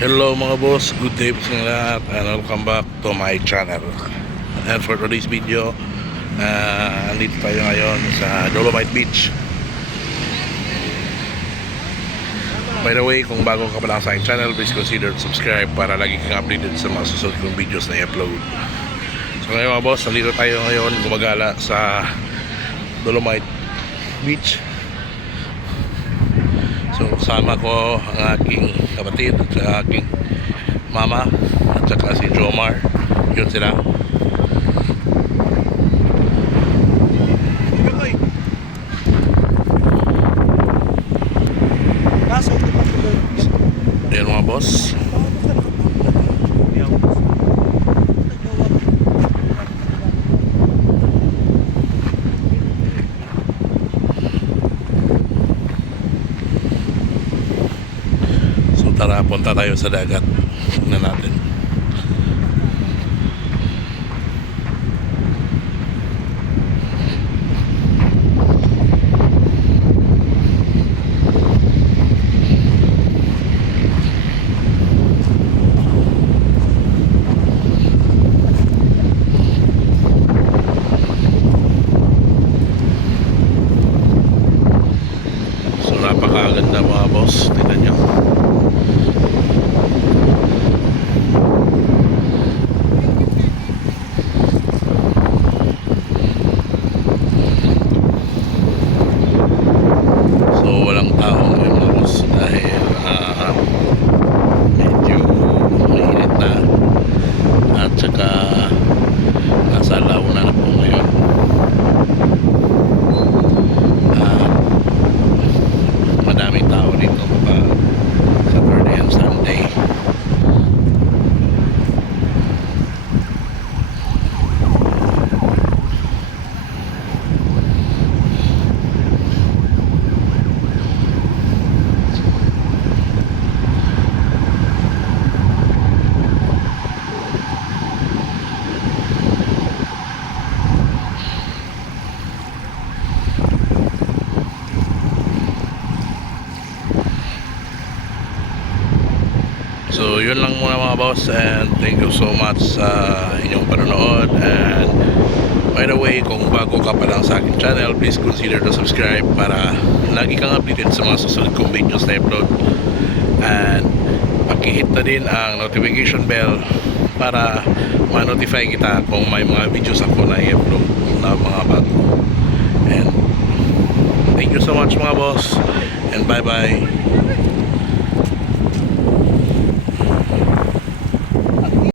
Hello mga boss, good day po sa inyo lahat and welcome back to my channel. And for today's video, andito tayo ngayon sa Dolomite Beach. By the way, kung bago ka pa lang sa aking channel, please consider to subscribe para lagi kang updated sa mga susunod kong videos na i-upload. So ngayon mga boss, nandito tayo ngayon gumagala sa Dolomite Beach. So kasama ko ang aking kapatid at saka aking mama at saka si Jomar. Yun sila. Yan mga boss. Tara, punta tayo sa dagat. Tingnan natin. So napakaganda mga boss. Tingnan nyo. So yun lang muna mga boss, and thank you so much sa inyong panonood. And by the way, kung bago ka pa lang sa aking channel, please consider to subscribe para lagi kang updated sa mga susunod kong videos na upload. And pakihit na din ang notification bell para ma-notify kita kung may mga videos ako na i-upload na mga bago. And thank you so much mga boss, and bye bye.